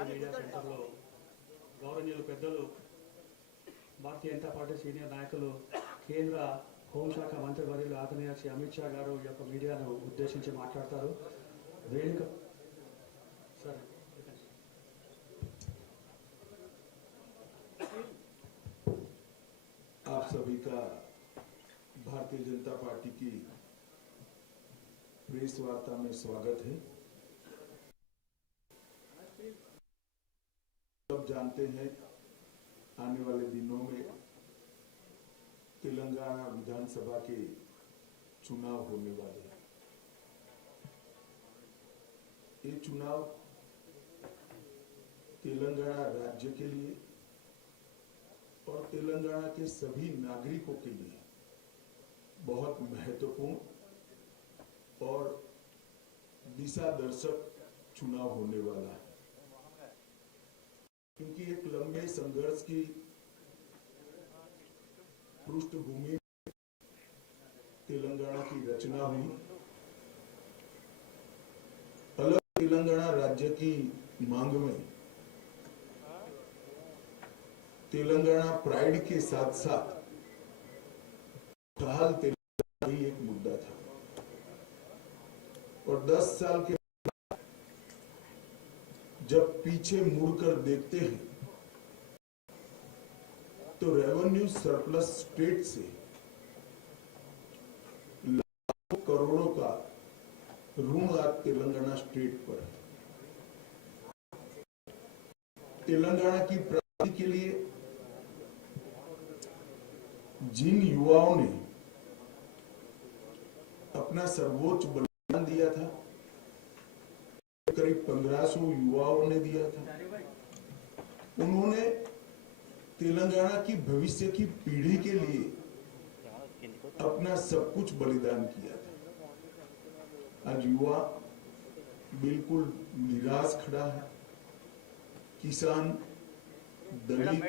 के media centre गौरवनीयुलु पेद्दलु Bharatiya Janata party senior नायकुलु केंद्र హోంశాఖ మంత్రి వర్యులు ఆదరణీయ శ్రీ అమిత్ షా గారు ఈ యొక్క మీడియాను ఉద్దేశించి మాట్లాడతారు. వేదిక సరే. आप सभी का भारतीय जनता पार्टी की प्रेस वार्ता में स्वागत है. सब जानते हैं आने वाले दिनों में तेलंगाना विधानसभा के चुनाव होने वाले हैं. ये चुनाव तेलंगाना राज्य के लिए और तेलंगाना के सभी नागरिकों के लिए बहुत महत्वपूर्ण और दिशा दर्शक चुनाव होने वाला है, क्योंकि एक लंबे संघर्ष की पृष्ठभूमि तेलंगाना की रचना हुई. अलग तेलंगाना राज्य की मांग में तेलंगाना प्राइड के साथ साथ खुशहाल तेलंगाना ही एक मुद्दा था. और 10 साल के बाद जब पीछे मुड़कर देखते हैं तो रेवेन्यू सरप्लस स्टेट से लाखों करोड़ों का ऋण आज तेलंगाना स्टेट पर है. तेलंगाना की प्राप्ति के लिए जिन युवाओं ने अपना सर्वोच्च बलिदान दिया था, करीब 1500 युवाओं ने दिया था, उन्होंने तेलंगाना की भविष्य की पीढ़ी के लिए अपना सब कुछ बलिदान किया था. आज युवा बिल्कुल निराश खड़ा है. किसान, दलित,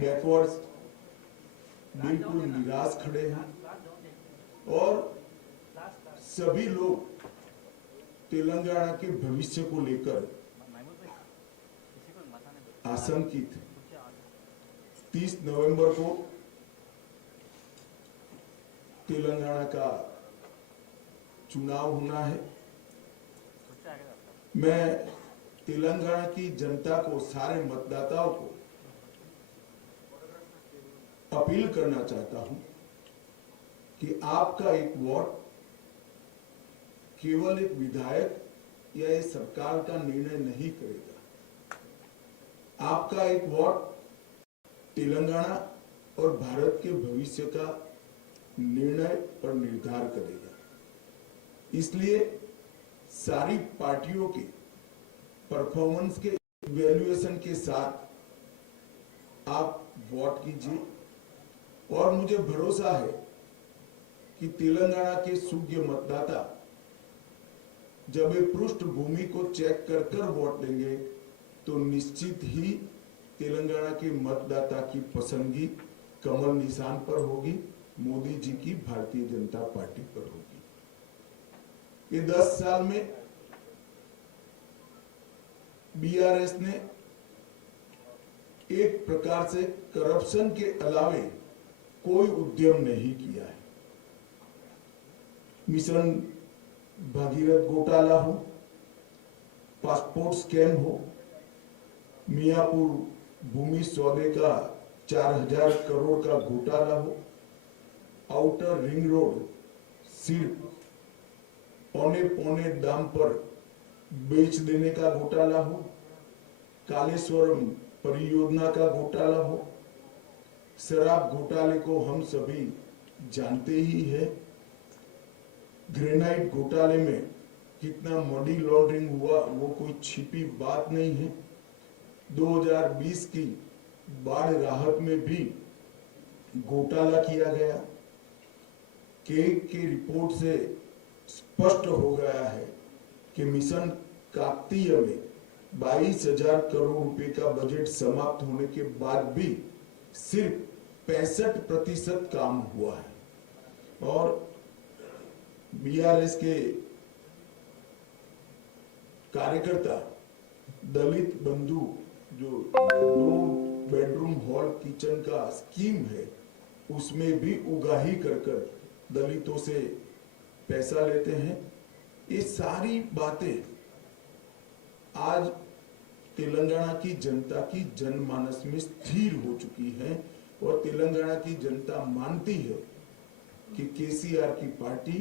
बैकवर्ड्स बिल्कुल निराश खड़े हैं और सभी लोग तेलंगाना के भविष्य को लेकर आशंकित हैं. 30 नवंबर को तेलंगाना का चुनाव होना है. मैं तेलंगाना की जनता को, सारे मतदाताओं को अपील करना चाहता हूं कि आपका एक वोट केवल एक विधायक या एक सरकार का निर्णय नहीं करेगा. आपका एक वोट तेलंगाना और भारत के भविष्य का निर्णय और निर्धार करेगा. इसलिए सारी पार्टियों के परफॉर्मेंस के इवैल्यूएशन के साथ आप वोट कीजिए. और मुझे भरोसा है कि तेलंगाना के सूज्ञ मतदाता जब ये पृष्ठभूमि को चेक कर वोट देंगे तो निश्चित ही तेलंगाना के मतदाता की पसंदगी कमल निशान पर होगी, मोदी जी की भारतीय जनता पार्टी पर होगी. ये 10 साल में बीआरएस ने एक प्रकार से करप्शन के अलावे कोई उद्यम नहीं किया है. मिशन भागीरथ घोटाला हो, पासपोर्ट स्कैम हो, मियापुर भूमि सौदे का 4000 करोड़ का घोटाला हो, आउटर रिंग रोड सिर्फ पौने दाम पर बेच देने का घोटाला हो, कालेश्वरम परियोजना का घोटाला हो, शराब घोटाले को हम सभी जानते ही है. ग्रेनाइट घोटाले में कितना मनी लॉन्ड्रिंग हुआ वो कोई छिपी बात नहीं है. 2020 की बाढ़ राहत में भी घोटाला किया गया. की रिपोर्ट से स्पष्ट हो गया है कि मिशन काकतीय में 22,000 करोड़ रुपए का बजट समाप्त होने के बाद भी सिर्फ 65% काम हुआ है. और बीआरएस के कार्यकर्ता दलित बंधु जो 2 बेडरूम हॉल किचन का स्कीम है उसमें भी उगाही कर कर दलितों से पैसा लेते हैं। ये सारी बातें आज तेलंगाना की जनता की जनमानस में स्थिर हो चुकी हैं और तेलंगाना की जनता मानती है कि केसीआर की पार्टी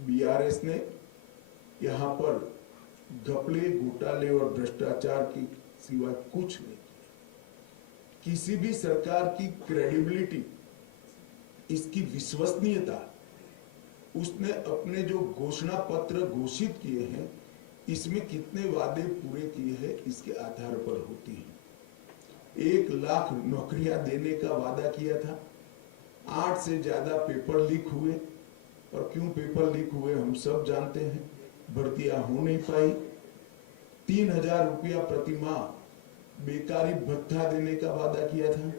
बीआरएस ने यहाँ पर घपले, घोटाले और भ्रष्टाचार की सिवाय कुछ नहीं किया। किसी भी सरकार की क्रेडिबिलिटी, इसकी विश्वसनीयता, उसने अपने जो घोषणा पत्र घोषित किए हैं इसमें कितने वादे पूरे किए हैं इसके आधार पर होती है। 1 लाख नौकरियां देने का वादा किया था, 8 से ज्यादा पेपर लीक हुए और क्यों पेपर लीक हुए हम सब जानते हैं। भर्तियां हो नहीं पाई। 3000 रुपया प्रतिमाह बेकारी भत्ता देने का वादा किया था,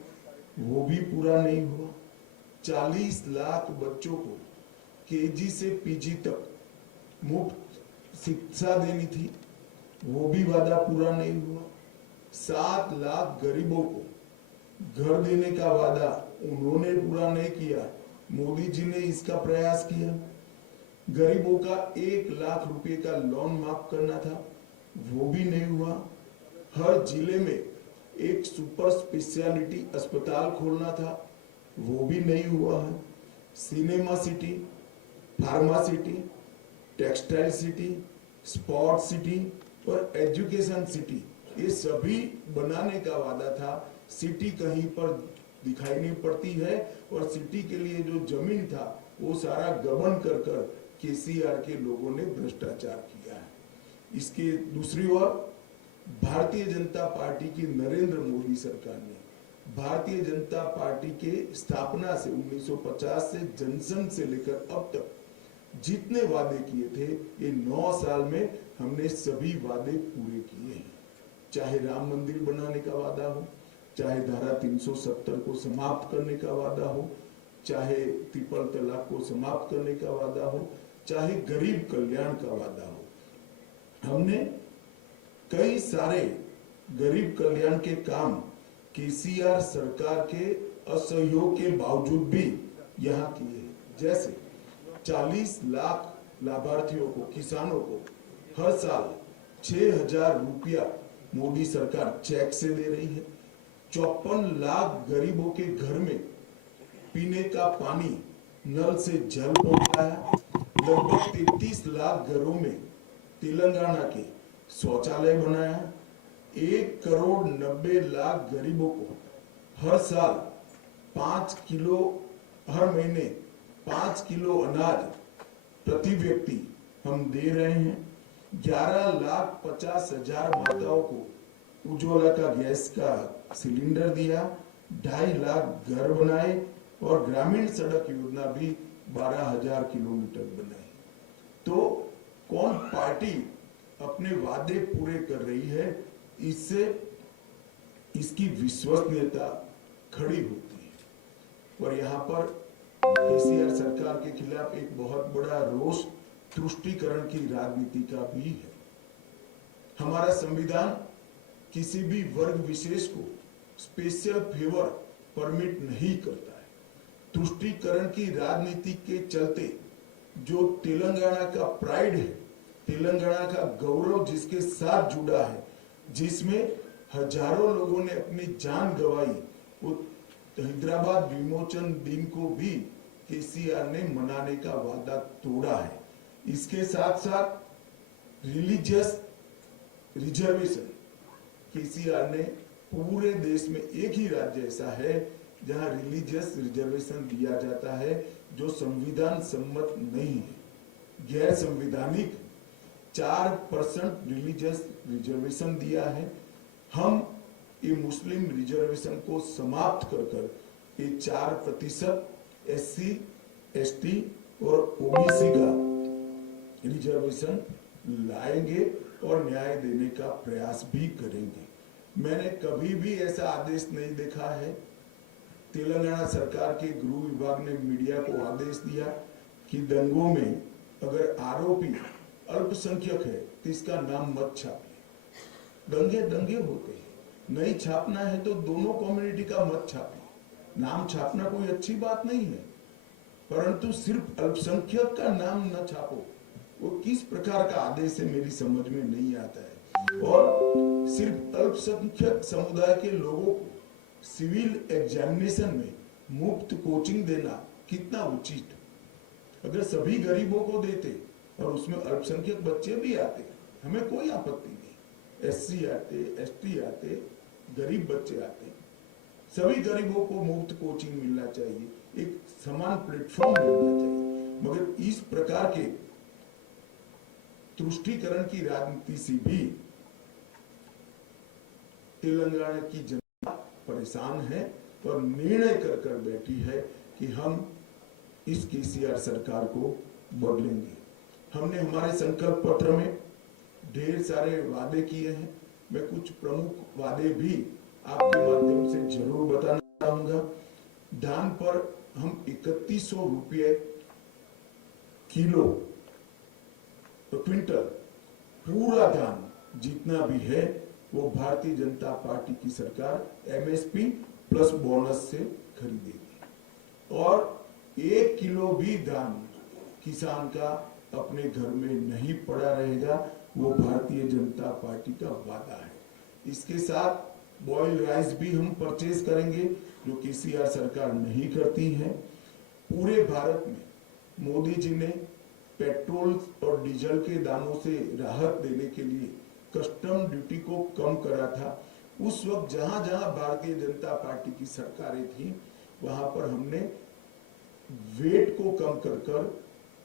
वो भी पूरा नहीं हुआ। 40 लाख बच्चों को केजी से पीजी तक मुफ्त शिक्षा देनी थी, वो भी वादा पूरा नहीं हुआ। 7 लाख गरीबों को घर देने का वादा उन्होंने पूरा नहीं किया, मोदी जी ने इसका प्रयास किया। गरीबों का 1 लाख रुपए का लोन माफ करना था, वो भी नहीं हुआ। हर जिले में एक सुपर स्पेशलिटी अस्पताल खोलना था, वो भी नहीं हुआ है। Cinema city, pharma city, textile city, sports city और एजुकेशन सिटी, ये सभी बनाने का वादा था। सिटी कहीं पर दिखाई नहीं पड़ती है और सिटी के लिए जो जमीन था वो सारा गबन कर कर केसीआर के लोगों ने भ्रष्टाचार किया है। इसके दूसरी ओर भारतीय जनता पार्टी की नरेंद्र मोदी सरकार ने भारतीय जनता पार्टी के स्थापना से 1950 से जनसंघ से लेकर अब तक जितने वादे किए थे ये 9 साल में हमने सभी वादे पूरे किए हैं। चाहे राम मंदिर बनाने का वादा हो, चाहे धारा 370 को समाप्त करने का वादा हो, चाहे ट्रिपल तलाक को समाप्त करने का वादा हो, चाहे गरीब कल्याण का वादा हो। हमने कई सारे गरीब कल्याण के काम केसीआर सरकार के असहयोग के बावजूद भी यहाँ किए हैं। जैसे 40 लाख लाभार्थियों को, किसानों को हर साल 6000 रुपया मोदी सरकार चेक से दे रही है। 54 लाख गरीबों के घर में पीने का पानी नल से जल पहुंचाया। लगभग 33 लाख घरों में तेलंगाना के शौचालय बनाया। 1 करोड़ 90 लाख गरीबों को हर साल 5 किलो, हर महीने 5 किलो अनाज प्रति व्यक्ति हम दे रहे हैं। 11,50,000 माताओं को उज्ज्वला का गैस का सिलेंडर दिया। 2.5 लाख घर बनाए और ग्रामीण सड़क योजना भी 12,000 किलोमीटर बनाई। तो कौन पार्टी अपने वादे पूरे कर रही है, इससे इसकी विश्वसनीयता खड़ी होती है। और यहाँ पर केसीआर सरकार के खिलाफ एक बहुत बड़ा रोष तुष्टीकरण की राजनीति का भी है। हमारा संविधान किसी भी वर्ग विशेष को स्पेशल फेवर परमिट नहीं करता है। तुष्टीकरण की राजनीति के चलते जो तेलंगाना का प्राइड है, तेलंगाना का गौरव जिसके साथ जुड़ा है, जिसमें हजारों लोगों ने अपनी जान गंवाई, वो हैदराबाद विमोचन दिन को भी केसीआर ने मनाने का वादा तोड़ा है। इसके साथ साथ रिलीजियस रिजर्वेशन, केसीआर ने पूरे देश में एक ही राज्य ऐसा है जहां रिलीजियस रिजर्वेशन दिया जाता है जो संविधान सम्मत नहीं है, गैर संविधानिक 4% रिलीजियस रिजर्वेशन दिया है। हम ये मुस्लिम रिजर्वेशन को समाप्त कर कर ये 4% SC, ST और OBC का रिजर्वेशन लाएंगे और न्याय देने का प्रयास भी करेंगे। मैंने कभी भी ऐसा आदेश नहीं देखा है। तेलंगाना सरकार के गृह विभाग ने मीडिया को आदेश दिया कि दंगों में अगर आरोपी अल्पसंख्यक है तो इसका नाम मत छापिए। दंगे दंगे होते हैं। नहीं छापना है तो दोनों कम्युनिटी का मत छापिए। नाम छापना कोई अच्छी बात नहीं है, परंतु सिर्फ अल्पसंख्यक का नाम न छापो, वो किस प्रकार का आदेश है मेरी समझ में नहीं आता है। और सिर्फ अल्पसंख्यक समुदाय के लोगों को सिविल एग्जामिनेशन में मुफ्त कोचिंग देना कितना उचित। अगर सभी गरीबों को देते और उसमें अल्पसंख्यक बच्चे भी आते, हमें कोई आपत्ति नहीं। एससी आते, एसटी आते, गरीब बच्चे आते, सभी गरीबों को मुफ्त कोचिंग मिलना चाहिए, एक समान प्लेटफॉर्म मिलना चाहिए। मगर इस प्रकार के तुष्टीकरण की राजनीति से भी तेलंगाना की जनता परेशान है और निर्णय कर बैठी है कि हम इस केसीआर सरकार को बदलेंगे। हमने हमारे संकल्प पत्र में ढेर सारे वादे किए हैं। मैं कुछ प्रमुख वादे भी आपके माध्यम से जरूर बताना चाहूंगा। धान पर हम 3100 रुपये किलो क्विंटल पूरा धान जितना भी है वो भारतीय जनता पार्टी की सरकार एमएसपी प्लस बोनस से खरीदेगी और 1 किलो भी धान किसान का अपने घर में नहीं पड़ा रहेगा। वो भारतीय जनता पार्टी का वादा है। इसके साथ बॉइल्ड राइस भी हम परचेज करेंगे, जो केसीआर सरकार नहीं करती है। पूरे भारत में मोदी जी ने पेट्रोल और डीजल के दामों से राहत देने के लिए कस्टम ड्यूटी को कम करा था। उस वक्त जहां जहां भारतीय जनता पार्टी की सरकारें थी वहां पर हमने वेट को कम कर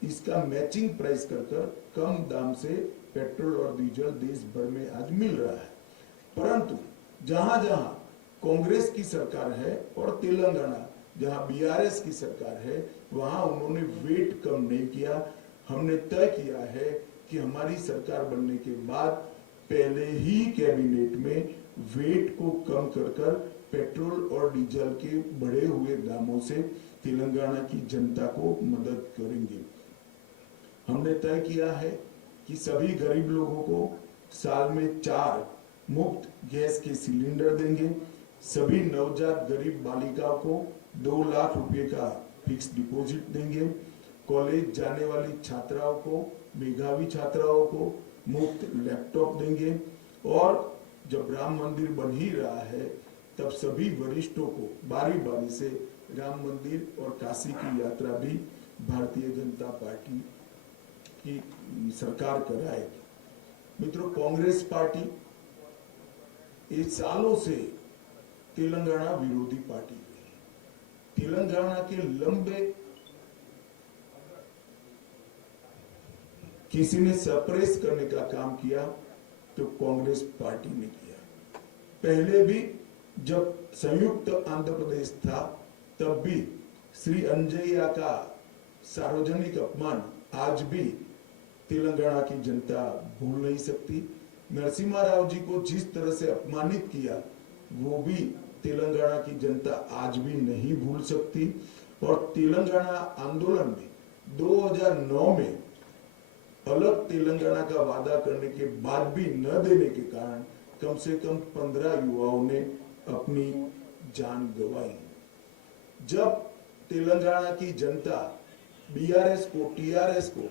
इसका मैचिंग प्राइस कर कम दाम से पेट्रोल और डीजल देश भर में आज मिल रहा है। परंतु जहां जहां कांग्रेस की सरकार है और तेलंगाना जहां बीआरएस की सरकार है वहां उन्होंने वेट कम नहीं किया। हमने तय किया है कि हमारी सरकार बनने के बाद पहले ही कैबिनेट में वेट को कम कर पेट्रोल और डीजल के बढ़े हुए दामों से तेलंगाना की जनता को मदद करेंगे। हमने तय किया है कि सभी गरीब लोगों को साल में 4 मुफ्त गैस के सिलेंडर देंगे। सभी नवजात गरीब बालिकाओं को 2 लाख रुपए का फिक्स डिपॉजिट देंगे। कॉलेज जाने वाली छात्राओं को, मेधावी छात्राओं को मुफ्त लैपटॉप देंगे। और जब राम मंदिर बन ही रहा है तब सभी वरिष्ठों को बारी बारी से राम मंदिर और काशी की यात्रा भी भारतीय जनता पार्टी की सरकार कराएगी। मित्रों, कांग्रेस पार्टी इस सालों से तेलंगाना विरोधी पार्टी है। तेलंगाना के लंबे किसी ने सप्रेस करने का काम किया तो कांग्रेस पार्टी ने किया। पहले भी जब संयुक्त आंध्र प्रदेश था तब भी श्री अंजय्या का सार्वजनिक अपमान आज भी तेलंगाना की जनता भूल नहीं सकती। नरसिम्हा राव जी को जिस तरह से अपमानित किया वो भी तेलंगाना की जनता आज भी नहीं भूल सकती। और तेलंगाना आंदोलन में 2009 में अलग तेलंगाना का वादा करने के बाद भी न देने के कारण कम से कम 15 युवाओं ने अपनी जान गंवाई। जब तेलंगाना की जनता बीआरएस को, टीआरएस को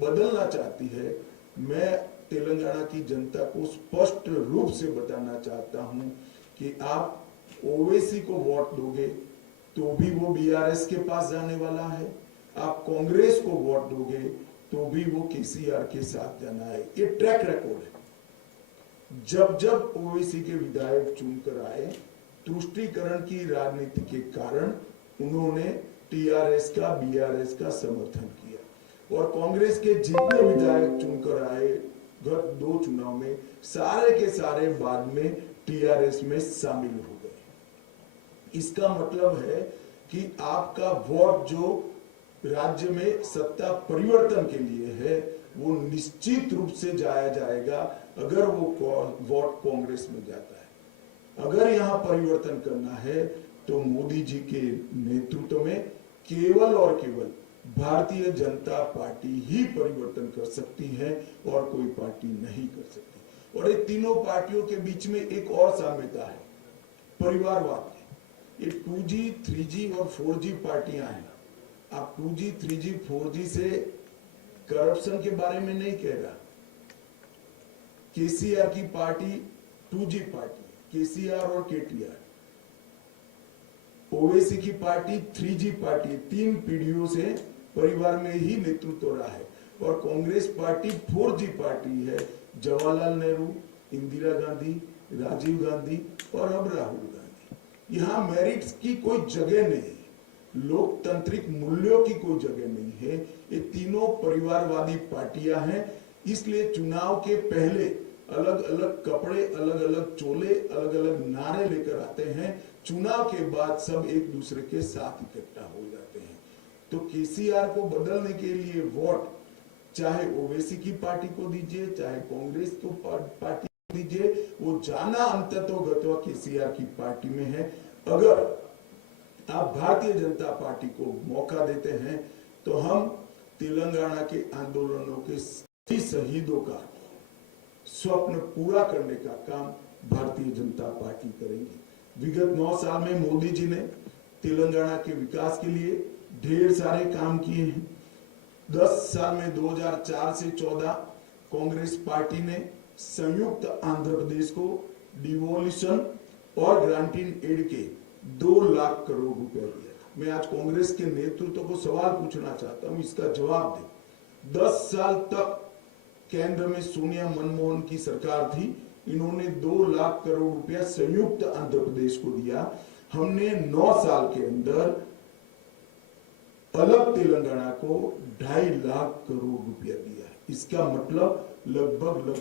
बदलना चाहती है, मैं तेलंगाना की जनता को स्पष्ट रूप से बताना चाहता हूं कि आप ओवैसी को वोट दोगे तो भी वो बीआरएस के पास जाने वाला है, आप कांग्रेस को वोट दोगे तो भी वो केसीआर के साथ जाना है। ये ट्रैक रिकॉर्ड है। जब जब ओवैसी के विधायक चुनकर आए, तुष्टीकरण की राजनीति के कारण उन्होंने टीआरएस का, बीआरएस का समर्थन किया और कांग्रेस के जितने विधायक चुनकर आए गत 2 चुनाव में सारे के सारे बाद में टीआरएस में शामिल हो गए। इसका मतलब है कि आपका वोट जो राज्य में सत्ता परिवर्तन के लिए है वो निश्चित रूप से जाया जाएगा अगर वो वोट कांग्रेस में जाता है। अगर यहाँ परिवर्तन करना है तो मोदी जी के नेतृत्व में केवल और केवल भारतीय जनता पार्टी ही परिवर्तन कर सकती है और कोई पार्टी नहीं कर सकती। और ये तीनों पार्टियों के बीच में एक और साम्यता है, परिवारवाद की। ये 2G, 3G और 4G पार्टियां हैं। आप 2G, 3G, 4G से करप्शन के बारे में नहीं कह रहा। केसीआर की पार्टी 2G पार्टी, केसीआर और केटीआर। ओवैसी की पार्टी 3G पार्टी, 3 पीढ़ियों से परिवार में ही नेतृत्व रहा है। और कांग्रेस पार्टी 4G पार्टी है, जवाहरलाल नेहरू, इंदिरा गांधी, राजीव गांधी और अब राहुल गांधी। यहाँ मेरिट्स की कोई जगह नहीं है, लोकतांत्रिक मूल्यों की कोई जगह नहीं है। ये तीनों परिवारवादी पार्टियां हैं, इसलिए चुनाव के पहले अलग अलग कपड़े, अलग अलग चोले, अलग अलग नारे लेकर आते हैं। चुनाव के बाद सब एक दूसरे के साथ इकट्ठा हो जाते हैं। तो केसीआर को बदलने के लिए वोट चाहे ओवैसी की पार्टी को दीजिए, चाहे कांग्रेस को पार्टी को दीजिए, वो जाना अंततोगत्वा केसीआर की पार्टी में है। अगर आप भारतीय जनता पार्टी को मौका देते हैं तो हम तेलंगाना के आंदोलनों के सभी शहीदों का स्वप्न पूरा करने का काम भारतीय जनता पार्टी करेगी। विगत 9 साल में मोदी जी ने तेलंगाना के विकास के लिए ढेर सारे काम किए हैं। 10 साल में 2004 से 14 कांग्रेस पार्टी ने संयुक्त आंध्र प्रदेश को डिवोल्यूशन और ग्रांटिंग एड के 2 लाख करोड़ रुपए दिया। मैं आज कांग्रेस के नेतृत्व को सवाल पूछना चाहता हूं, इसका जवाब दे। 10 साल तक केंद्र में सोनिया मनमोहन की सरकार थी, इन्होंने 2 लाख करोड़ रुपया संयुक्त आंध्र प्रदेश को दिया। हमने 9 साल के अंदर अलग तेलंगाना को 2.5 लाख करोड़ रुपया दिया। इसका मतलब लगभग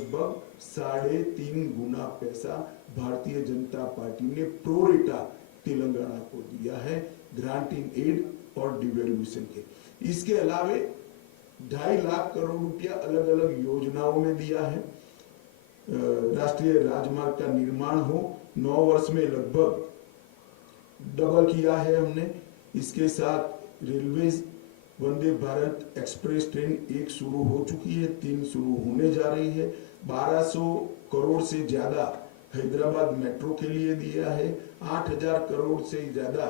3.5 गुना पैसा भारतीय जनता पार्टी ने प्रोरेटा तेलंगाना को दिया है, ग्रांटिंग एड और डिवोल्यूशन के। इसके अलावे 2.5 लाख करोड़ रुपया अलग अलग योजनाओं में दिया है। राष्ट्रीय राजमार्ग का निर्माण हो, 9 वर्ष में लगभग डबल किया है हमने। इसके साथ railway Vande Bharat express train 1 शुरू हो चुकी है, 3 शुरू होने जा रही है। 1200 करोड़ से ज्यादा हैदराबाद मेट्रो के लिए दिया है। 8000 करोड़ से ज्यादा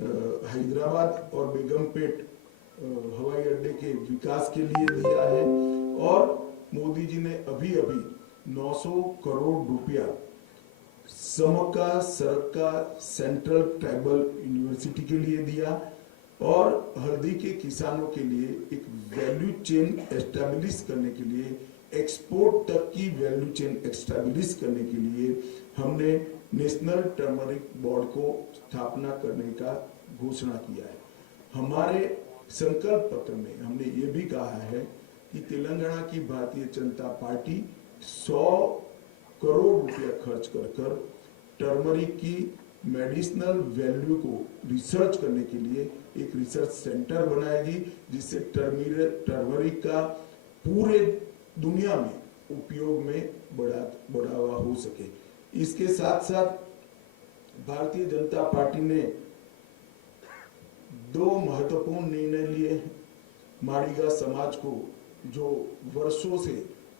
हैदराबाद और बेगमपेट हवाई अड्डे के विकास के लिए दिया है। और मोदी जी ने अभी 900 करोड़ रुपया समका सरका सेंट्रल ट्राइबल यूनिवर्सिटी के लिए दिया। और हल्दी के किसानों के लिए एक वैल्यू चेन एस्टैब्लिश करने के लिए, एक्सपोर्ट तक की वैल्यू चेन एस्टैब्लिश करने के लिए हमने नेशनल टर्मरिक बोर्ड को स्थापना करने का घोषणा किया है। हमारे संकल्प पत्र में हमने ये भी कहा है कि तेलंगाना की भारतीय जनता पार्टी 100 करोड़ रुपया खर्च कर टर्मरिक की मेडिसिनल वैल्यू को रिसर्च करने के लिए एक रिसर्च सेंटर बनाएगी, जिससे टर्मरिक का पूरे दुनिया में उपयोग में बढ़ावा हो सके। इसके साथ साथ भारतीय जनता पार्टी ने 2 महत्वपूर्ण निर्णय लिए हैं। माड़ीगा समाज को जो वर्षों से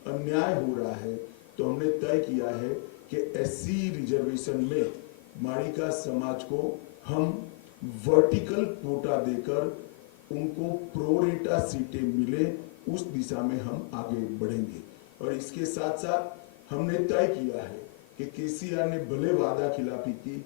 अन्याय हो रहा है, तो हमने तय किया है कि SC रिजर्वेशन में माड़ीगा समाज को हम वर्टिकल कोटा देकर उनको प्रोरेटा सीटें मिले, उस दिशा में हम आगे बढ़ेंगे। और इसके साथ साथ हमने तय किया है कि केसीआर ने भले वादा खिलाफी की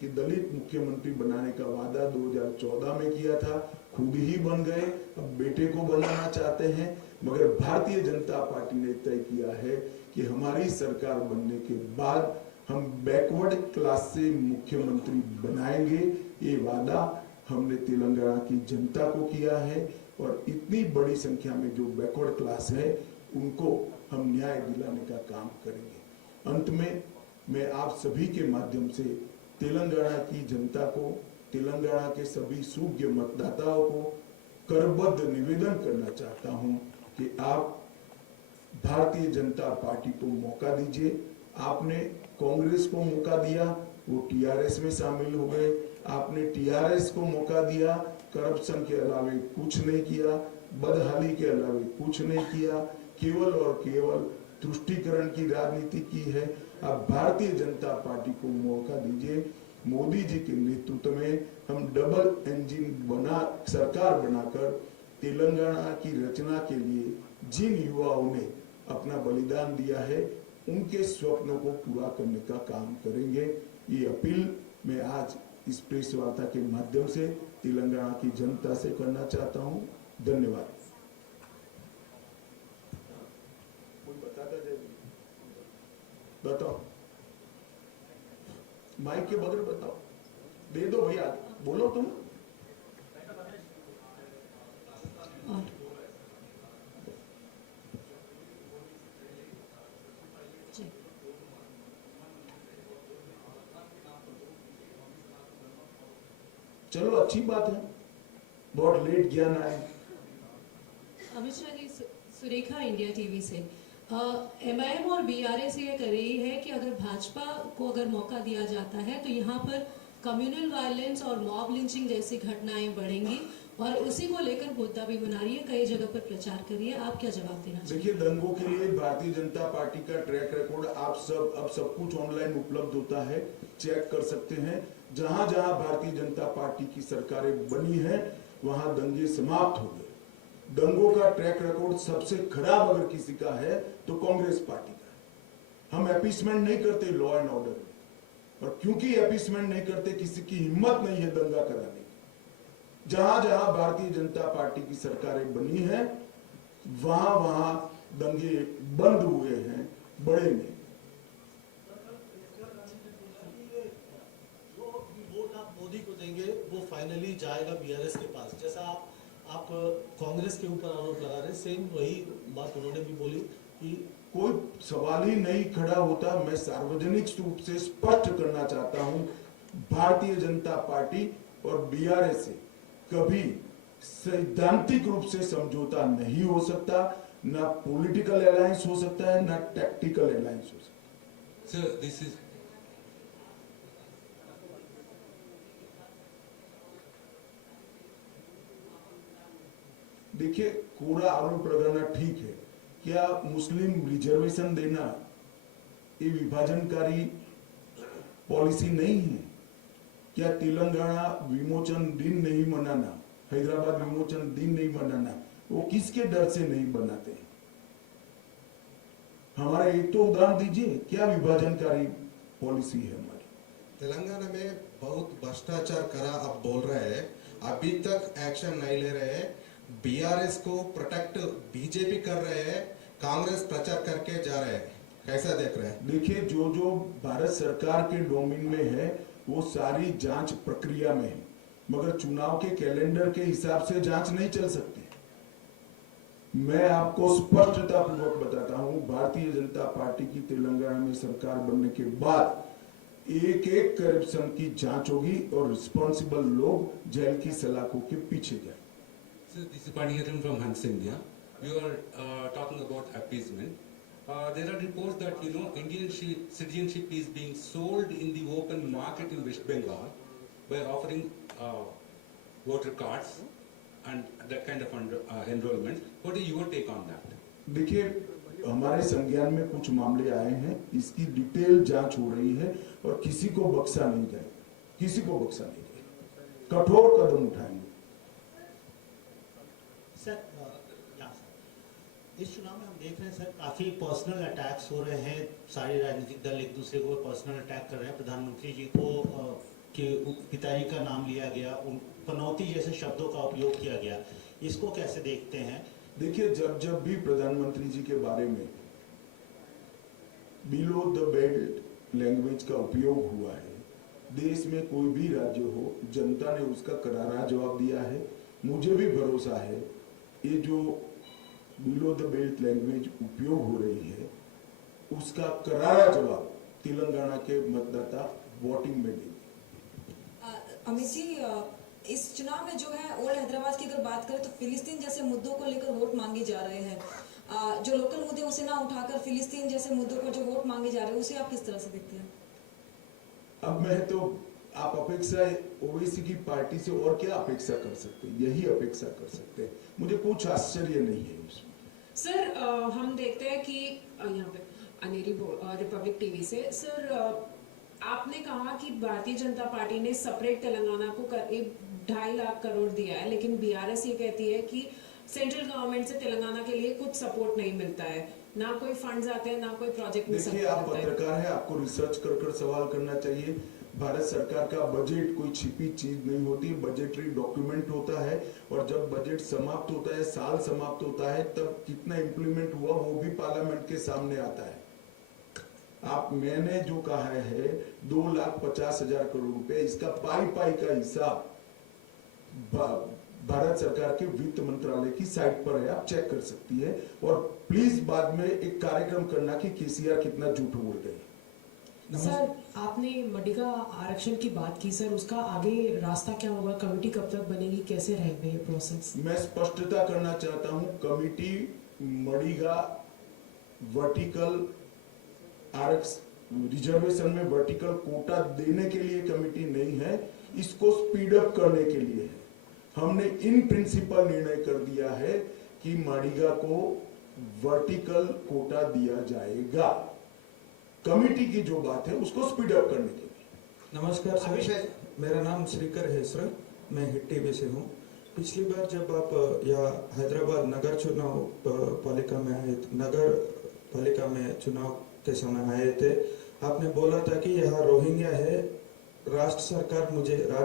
कि दलित मुख्यमंत्री बनाने का वादा 2014 में किया था, खुद ही बन गए, अब बेटे को बनाना चाहते हैं। मगर भारतीय जनता पार्टी ने तय किया है कि हमारी सरकार बनने के बाद हम बैकवर्ड क्लास से मुख्यमंत्री बनाएंगे। ये वादा हमने तेलंगाना की जनता को किया है और इतनी बड़ी संख्या में जो बैकवर्ड क्लास है उनको हम न्याय दिलाने का काम करेंगे। अंत में मैं आप सभी के माध्यम से तेलंगाना की जनता को, तेलंगाना के सभी सूज्ञ मतदाताओं को करबद्ध निवेदन करना चाहता हूं कि आप भारतीय जनता पार्टी को मौका दीजिए। आपने कांग्रेस को मौका दिया, वो टीआरएस में शामिल हो गए। आपने टीआरएस को मौका दिया, करप्शन के अलावे कुछ नहीं किया, बदहाली के अलावे कुछ नहीं किया, केवल और केवल तुष्टीकरण की राजनीति की है। अब भारतीय जनता पार्टी को मौका दीजिए। मोदी जी के नेतृत्व में हम डबल इंजन सरकार बनाकर तेलंगाना की रचना के लिए जिन युवाओं ने अपना बलिदान दिया है उनके स्वप्नों को पूरा करने का काम करेंगे। ये अपील मैं आज इस प्रेस वार्ता के माध्यम से तेलंगाना की जनता से करना चाहता हूं। धन्यवाद। कोई बताता जाए, बताओ, माइक के बगैर बताओ, दे दो भैया, बोलो तुम। चलो अच्छी बात है, बहुत लेट ज्ञान आए। अमित शाह जी, सुरेखा इंडिया टीवी से एमआईएम और बीआरएस ये कर रही है कि अगर भाजपा को अगर मौका दिया जाता है तो यहाँ पर कम्युनल वायलेंस और मॉब लिंचिंग जैसी घटनाएं बढ़ेंगी और उसी को लेकर मुद्दा भी बना रही है, कई जगह पर प्रचार कर रही है। आप क्या जवाब देना चाहिए? देखिए, दंगों के लिए भारतीय जनता पार्टी का ट्रैक रिकॉर्ड आप सब कुछ ऑनलाइन उपलब्ध होता है, चेक कर सकते हैं। जहां जहां भारतीय जनता पार्टी की सरकारें बनी है वहां दंगे समाप्त हो गए। दंगों का ट्रैक रिकॉर्ड सबसे खराब अगर किसी का है तो कांग्रेस पार्टी का। हम अपीसमेंट नहीं करते लॉ एंड ऑर्डर में, और क्योंकि अपीसमेंट नहीं करते, किसी की हिम्मत नहीं है दंगा कराने की। जहां जहां भारतीय जनता पार्टी की सरकारें बनी है वहां वहां दंगे बंद हुए हैं, बड़े नहीं। वोट आप मोदी को देंगे वो फाइनली जाएगा बीआरएस के पास। जैसा आप कांग्रेस के ऊपर आरोप लगा रहे, सेम वही बात उन्होंने भी बोली कि कोई सवाल ही नहीं खड़ा होता। मैं सार्वजनिक रूप से स्पष्ट करना चाहता हूं, भारतीय जनता पार्टी और बीआरएस से कभी सैद्धांतिक रूप से समझौता नहीं हो सकता, ना पॉलिटिकल अलायंस हो सकता है, ना टैक्टिकल अलायंस हो सकता है। Sir, this is देखिए, कोरा आरोप लगाना ठीक है, क्या मुस्लिम रिजर्वेशन देना ये विभाजनकारी पॉलिसी नहीं है? क्या तेलंगाना विमोचन दिन नहीं मनाना, हैदराबाद विमोचन दिन नहीं मनाना, वो किसके डर से नहीं बनाते हैं? हमारा एक तो उदाहरण दीजिए, क्या विभाजनकारी पॉलिसी है हमारी? तेलंगाना में बहुत भ्रष्टाचार करा आप बोल रहे हैं, अभी तक एक्शन नहीं ले रहे हैं। बीआरएस को प्रोटेक्ट बीजेपी कर रहे हैं, कांग्रेस प्रचार करके जा रहे हैं, कैसा देख रहे हैं? देखिए, जो भारत सरकार के डोमेन में है वो सारी जांच प्रक्रिया में है, मगर चुनाव के कैलेंडर के हिसाब से जांच नहीं चल सकती। मैं आपको स्पष्टता पूर्वक बताता हूं, भारतीय जनता पार्टी की तेलंगाना में सरकार बनने के बाद एक एक करप्शन की जांच होगी और रिस्पॉन्सिबल लोग जेल की सलाखों के पीछे जाए। Sir, this is Paniharan from Hans India. We are talking about appeasement. There are reports that Indian citizenship is being sold in the open market in West Bengal by offering voter cards and that kind of enrollment. What is your take on that? देखिए, हमारे संज्ञान में कुछ मामले आए हैं, इसकी detail जांच हो रही है और किसी को बख्शा नहीं जाएगा, किसी को बख्शा नहीं जाएगा, कठोर कदम उठाएंगे। सर, इस चुनाव में हम देख रहे हैं सर, काफी पर्सनल अटैक्स हो रहे हैं। सारे राजनीतिक दल एक दूसरे को पर्सनल अटैक कर रहे हैं। प्रधानमंत्री जी को के पिताजी का नाम लिया गया, पनौती जैसे शब्दों का उपयोग किया गया, इसको कैसे देखते हैं? देखिए, जब भी प्रधानमंत्री जी के बारे में बिलो द बेल्ट लैंग्वेज का उपयोग हुआ है, देश में कोई भी राज्य हो, जनता ने उसका करारा जवाब दिया है। मुझे भी भरोसा है ये जो बिलो द बेल्ट लैंग्वेज उपयोग हो रही है उसका करारा जवाब तेलंगाना के मतदाता वोटिंग में देंगे। अमित जी, इस चुनाव में जो है ओल्ड हैदराबाद की अगर बात करें तो फिलिस्तीन जैसे मुद्दों को लेकर वोट मांगे जा रहे हैं। जो लोकल मुद्दे उसे ना उठाकर फिलिस्तीन जैसे मुद्दों पर जो वोट मांगे जा रहे हैं उसे आप किस तरह से देखते हैं? अब मैं तो आप अपेक्षा ओवैसी की पार्टी से और क्या अपेक्षा कर सकते हैं? यही अपेक्षा कर सकते हैं। मुझे कुछ आश्चर्य नहीं है उसमें। सर हम देखते हैं कि यहाँ पे अनेरी रिपब्लिक टीवी से सर आपने कहा कि भारतीय जनता पार्टी ने सेपरेट तेलंगाना को करीब 2.5 लाख करोड़ दिया है, लेकिन बीआरएस ये कहती है कि सेंट्रल गवर्नमेंट से तेलंगाना के लिए कुछ सपोर्ट नहीं मिलता है, ना कोई फंड्स आते हैं, ना कोई प्रोजेक्ट में देखिए, सपोर्ट आप होता है। पत्रकार हैं, आपको रिसर्च कर सवाल करना चाहिए। भारत सरकार का बजट कोई छिपी चीज नहीं होती, बजटरी डॉक्यूमेंट होता है, और जब बजट समाप्त होता है, साल समाप्त होता है, तब कितना इंप्लीमेंट हुआ वो भी पार्लियामेंट के सामने आता है। मैंने जो कहा है 2,50,000 करोड़ रुपए, इसका पाई का हिसाब भारत सरकार के वित्त मंत्रालय की साइट पर है, आप चेक कर सकती है। और प्लीज बाद में एक कार्यक्रम करना कि केसीआर कितना झूठ बोल गए। सर आपने मडिगा आरक्षण की बात की, सर उसका आगे रास्ता क्या होगा, कमेटी कब तक बनेगी, कैसे रहेगा ये प्रोसेस? मैं स्पष्टता करना चाहता हूं, कमिटी मडिगा वर्टिकल रिजर्वेशन में वर्टिकल कोटा देने के लिए कमिटी नहीं है, इसको स्पीड अप करने के लिए है। हमने इन प्रिंसिपल निर्णय कर दिया है कि मडिगा को वर्टिकल कोटा दिया जाएगा। कमिटी की जो बात है उसको स्पीड अप करने के लिए। नमस्कार सर, मेरा नाम श्रीकर हेसरा, मैं हिट टीवी से हूँ। पिछली बार जब आप यहाँ हैदराबाद नगर चुनाव पालिका में आए, नगर पालिका में चुनाव के समय आए थे, आपने बोला था कि यहाँ रोहिंग्या है, राज्य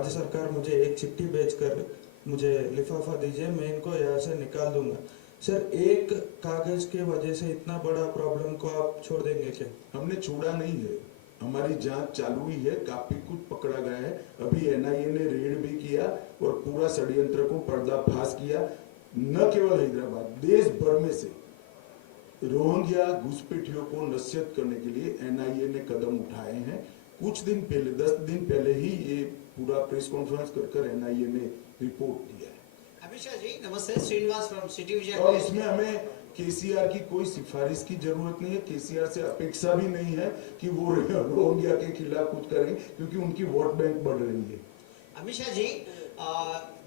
सरकार मुझे एक चिट्ठी भेजकर मुझे लिफाफा दीजिए, मैं इनको यहाँ से निकाल दूंगा। सर, एक कागज के वजह से इतना बड़ा प्रॉब्लम को आप छोड़ देंगे क्या? हमने छोड़ा नहीं है, हमारी जांच चालू ही है, काफी कुछ पकड़ा गया है। अभी एनआईए ने रेड भी किया और पूरा षड्यंत्र को पर्दाफाश किया। न केवल हैदराबाद, देश भर में से रोहिंग्या घुसपैठियों को नसीहत करने के लिए एनआईए ने कदम उठाए हैं। कुछ दिन पहले, 10 दिन पहले ही ये पूरा प्रेस कॉन्फ्रेंस कर एनआईए ने रिपोर्ट दिया है। अमित शाह जी नमस्ते, श्रीनिवास फ्रॉम सिटी विजन। और इसमें हमें केसीआर की कोई सिफारिश की जरूरत नहीं है, केसीआर से अपेक्षा भी नहीं है कि वो रोहिंग्या के खिलाफ कुछ करेंगे, क्योंकि उनकी वोट बैंक बढ़ रही है। अमित शाह जी,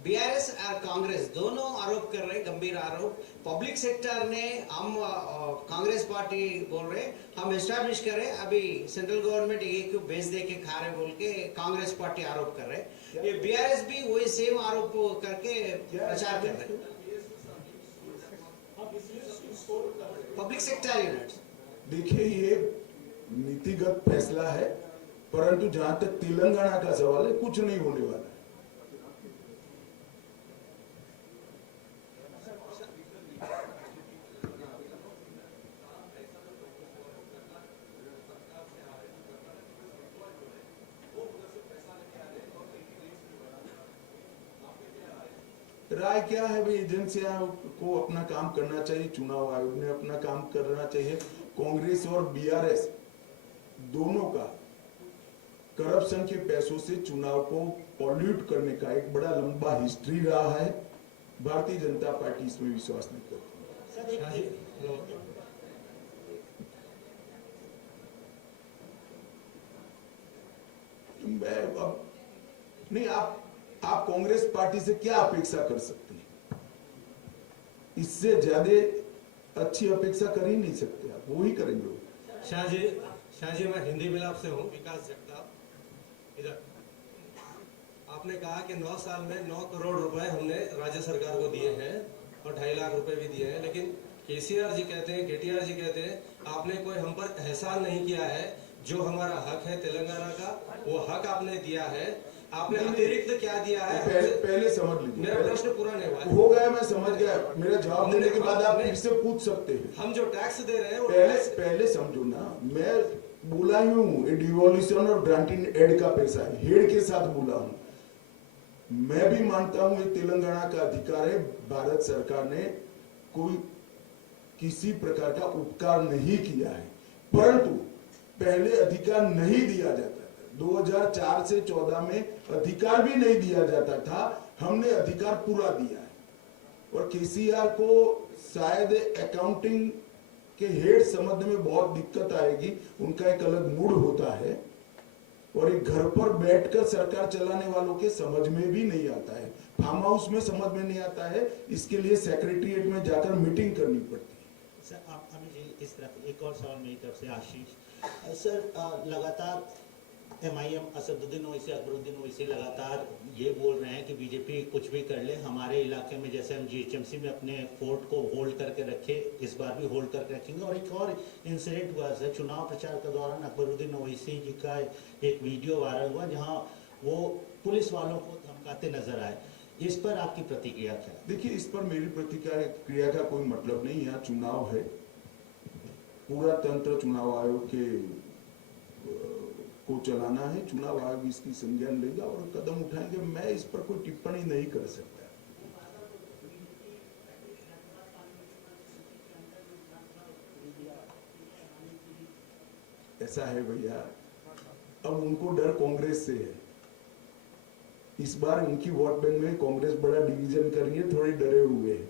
बीआरएस और कांग्रेस दोनों आरोप कर रहे, गंभीर आरोप। पब्लिक सेक्टर ने हम कांग्रेस पार्टी बोल रहे हम एस्टैब्लिश कर रहे, अभी सेंट्रल गवर्नमेंट एक बेच दे के खा रहे बोल के कांग्रेस पार्टी आरोप कर रहे। ये बीआरएस भी वही सेम आरोप करके प्रचार कर रहे। पब्लिक सेक्टर यूनिट्स, देखिए, ये नीतिगत फैसला है, परंतु जहां तक तेलंगाना का सवाल है, कुछ नहीं होने वाला है। राय क्या है भाई, एजेंसियां को अपना काम करना चाहिए, चुनाव आयोग ने अपना काम करना चाहिए। कांग्रेस और बीआरएस दोनों का करप्शन के पैसों से चुनाव को पॉल्यूट करने का एक बड़ा लंबा हिस्ट्री रहा है। भारतीय जनता पार्टी इसमें विश्वास नहीं करती। नहीं, आप कांग्रेस पार्टी से क्या अपेक्षा कर सकते हैं? इससे ज्यादा अच्छी अपेक्षा कर ही नहीं सकते आप, वो ही करेंगे। शाह जी मैं हिंदी मिलाप से हूँ, विकास जगताप। इधर आपने कहा कि 9 साल में 9 करोड़ रुपए हमने राज्य सरकार को दिए हैं और 2.5 लाख रुपए भी दिए हैं, लेकिन केसीआर जी कहते हैं, केटीआर जी कहते हैं आपने कोई हम पर एहसान नहीं किया है। जो हमारा हक है तेलंगाना का, वो हक आपने दिया है। आपने अतिरिक्त क्या दिया है? पहले समझ लीजिए, मेरा प्रश्न पूरा नहीं हुआ हो गया, मैं समझ गया। मेरा जवाब देने के बाद आप फिर से पूछ सकते हैं। हम जो टैक्स दे रहे हैं वो पहले समझो ना, मैं बोला ही हूँ डिवोल्यूशन और ग्रांटिंग एड का पैसा है, हेड के साथ बोला हूँ। मैं भी मानता हूँ ये तेलंगाना का अधिकार है। भारत सरकार ने कोई किसी प्रकार का उपकार नहीं किया है, परंतु पहले अधिकार नहीं दिया जाता था। 2004 से 14 में अधिकार भी नहीं दिया जाता था, हमने अधिकार पूरा दिया है। और केसीआर को शायद अकाउंटिंग के हेड समझने में बहुत दिक्कत आएगी, उनका एक अलग मूड होता है और एक घर पर बैठकर सरकार चलाने वालों के समझ में भी नहीं आता है, फार्म हाउस में समझ में नहीं आता है, इसके लिए सेक्रेटरीट में जाकर मीटिंग करनी पड़ती है। सर आप हमें जी इस तरफ एक और सवाल मेरी तरफ से आशीष सर लगातार MIM असदुद्दीन ओवैसी अकबरुद्दीन ओवैसी लगातार ये बोल रहे हैं कि बीजेपी कुछ भी कर ले हमारे इलाके में जैसे हम GHMC में अपने फोर्ट को होल्ड करके रखे इस बार भी होल्ड करके रखेंगे। और एक और इंसिडेंट हुआ है चुनाव प्रचार के दौरान अकबरुद्दीन ओवैसी जी का एक वीडियो वायरल हुआ जहाँ वो पुलिस वालों को धमकाते नजर आए। इस पर आपकी प्रतिक्रिया क्या है? देखिए, इस पर मेरी प्रतिक्रिया का कोई मतलब नहीं। यहाँ चुनाव है, पूरा तंत्र चुनाव आयोग के को चलाना है। चुनाव आयोग इसकी संज्ञान लेगा और कदम उठाएंगे। मैं इस पर कोई टिप्पणी नहीं कर सकता। ऐसा है भैया, अब उनको डर कांग्रेस से है। इस बार उनकी वोट बैंक में कांग्रेस बड़ा डिवीजन कर रही है, थोड़े डरे हुए हैं।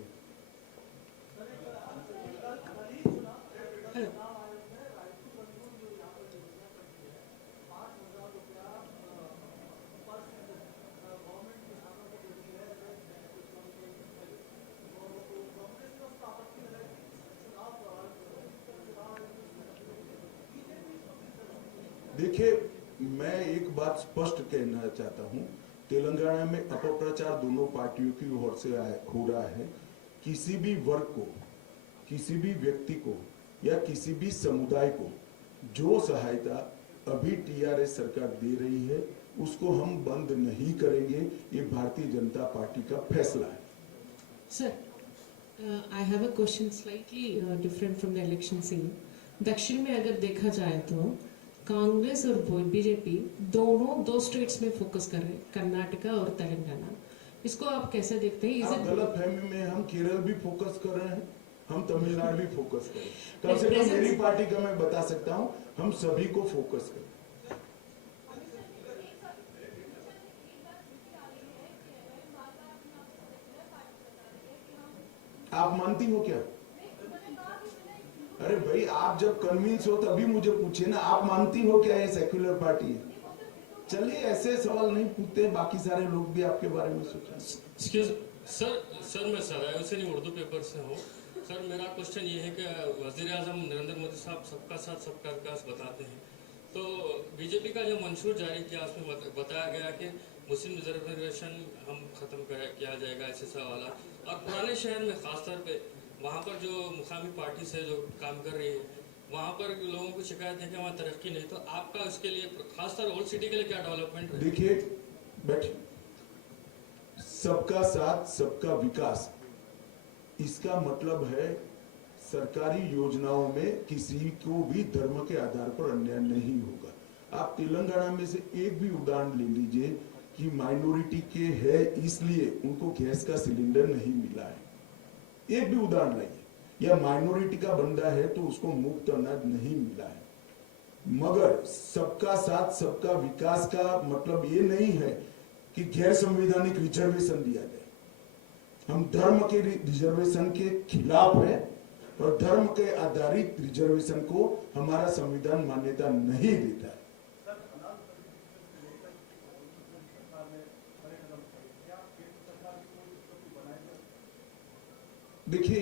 देखिए, मैं एक बात स्पष्ट कहना चाहता हूं, तेलंगाना में अपप्रचार दोनों पार्टियों की ओर से हो रहा है। किसी भी वर्ग को, किसी भी व्यक्ति को या किसी भी समुदाय को जो सहायता अभी TRS सरकार दे रही है उसको हम बंद नहीं करेंगे। ये भारतीय जनता पार्टी का फैसला है। Sir, I have a question slightly different from the election scene. दक्षिण में अगर देखा जाए तो कांग्रेस और बीजेपी दोनों दो स्टेट्स में फोकस कर रहे हैं, कर्नाटका और तेलंगाना। इसको आप कैसे देखते हैं? आप गलत फहमी में, हम केरल भी फोकस कर रहे हैं, हम तमिलनाडु भी फोकस कर रहे हैं। कम से कम मेरी पार्टी का मैं बता सकता हूं, हम सभी को फोकस करें। आप मानती हो क्या? अरे भाई, आप जब कन्विंस हो तभी मुझे पूछे ना, आप मानती हो क्या ये सेक्युलर पार्टी है? चलिए, ऐसे सवाल नहीं पूछते, बाकी सारे लोग भी आपके बारे में सोचें। सर मैं सराय से नहीं, उर्दू पेपर से हूँ। सर मेरा क्वेश्चन ये है कि वज़ीर आज़म नरेंद्र मोदी साहब सबका साथ सबका विकास बताते हैं, तो बीजेपी का जो मंशूर जारी किया उसमें बताया गया कि मुस्लिम रिजर्वेशन हम खत्म किया जाएगा SSA वाला। और पुराने शहर में खासतौर पे वहाँ पर जो मुकामी पार्टी से जो काम कर रही है वहाँ पर लोगों को शिकायत है कि वहाँ तरक्की नहीं। तो आपका उसके लिए खासतौर ओल्ड सिटी के लिए क्या डेवलपमेंट है? देखिए, बैठिए, सबका साथ सबका विकास, इसका मतलब है सरकारी योजनाओं में किसी को भी धर्म के आधार पर अन्याय नहीं होगा। आप तेलंगाना में से एक भी उदाहरण ले लीजिए कि माइनॉरिटी के है इसलिए उनको गैस का सिलेंडर नहीं मिला है। एक भी उदाहरण लाइए। या माइनॉरिटी का बंदा है तो उसको मुफ्त अनाज नहीं मिला है। मगर सबका साथ सबका विकास का मतलब ये नहीं है कि गैर संवैधानिक रिजर्वेशन दिया जाए। हम धर्म के रिजर्वेशन के खिलाफ है और धर्म के आधारित रिजर्वेशन को हमारा संविधान मान्यता नहीं देता है। देखिए,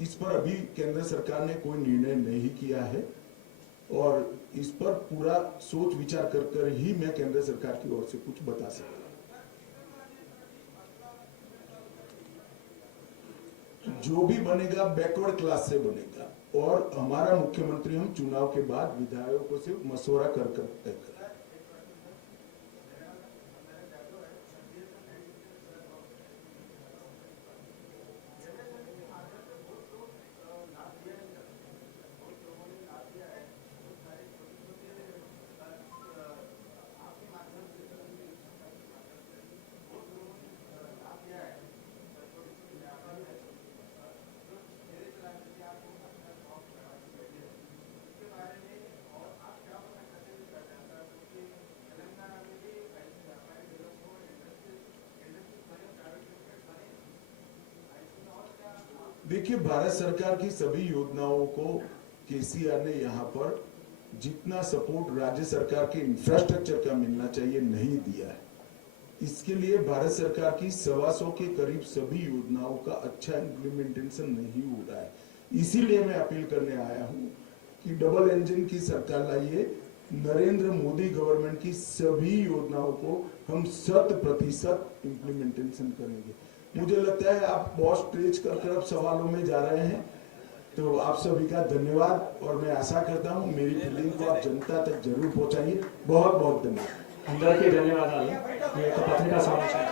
इस पर अभी केंद्र सरकार ने कोई निर्णय नहीं किया है और इस पर पूरा सोच विचार कर ही मैं केंद्र सरकार की ओर से कुछ बता सकता हूं। जो भी बनेगा बैकवर्ड क्लास से बनेगा और हमारा मुख्यमंत्री हम चुनाव के बाद विधायकों से मशवरा कर तय करें। देखिए, भारत सरकार की सभी योजनाओं को केसीआर ने यहाँ पर जितना सपोर्ट राज्य सरकार के इंफ्रास्ट्रक्चर का मिलना चाहिए नहीं दिया है। इसके लिए भारत सरकार की 125 के करीब सभी योजनाओं का अच्छा इम्प्लीमेंटेशन नहीं हो रहा है। इसीलिए मैं अपील करने आया हूं कि डबल इंजन की सरकार लाइए, नरेंद्र मोदी गवर्नमेंट की सभी योजनाओं को हम 100% इम्प्लीमेंटेशन करेंगे। मुझे लगता है आप बहुत स्ट्रेच कर अब सवालों में जा रहे हैं, तो आप सभी का धन्यवाद और मैं आशा करता हूं मेरी फीलिंग को आप जनता तक जरूर पहुंचाइए। बहुत बहुत धन्यवाद। అందరికీ ధన్యవాదాలు। ఈ యొక్క పత్రికా సమావేశం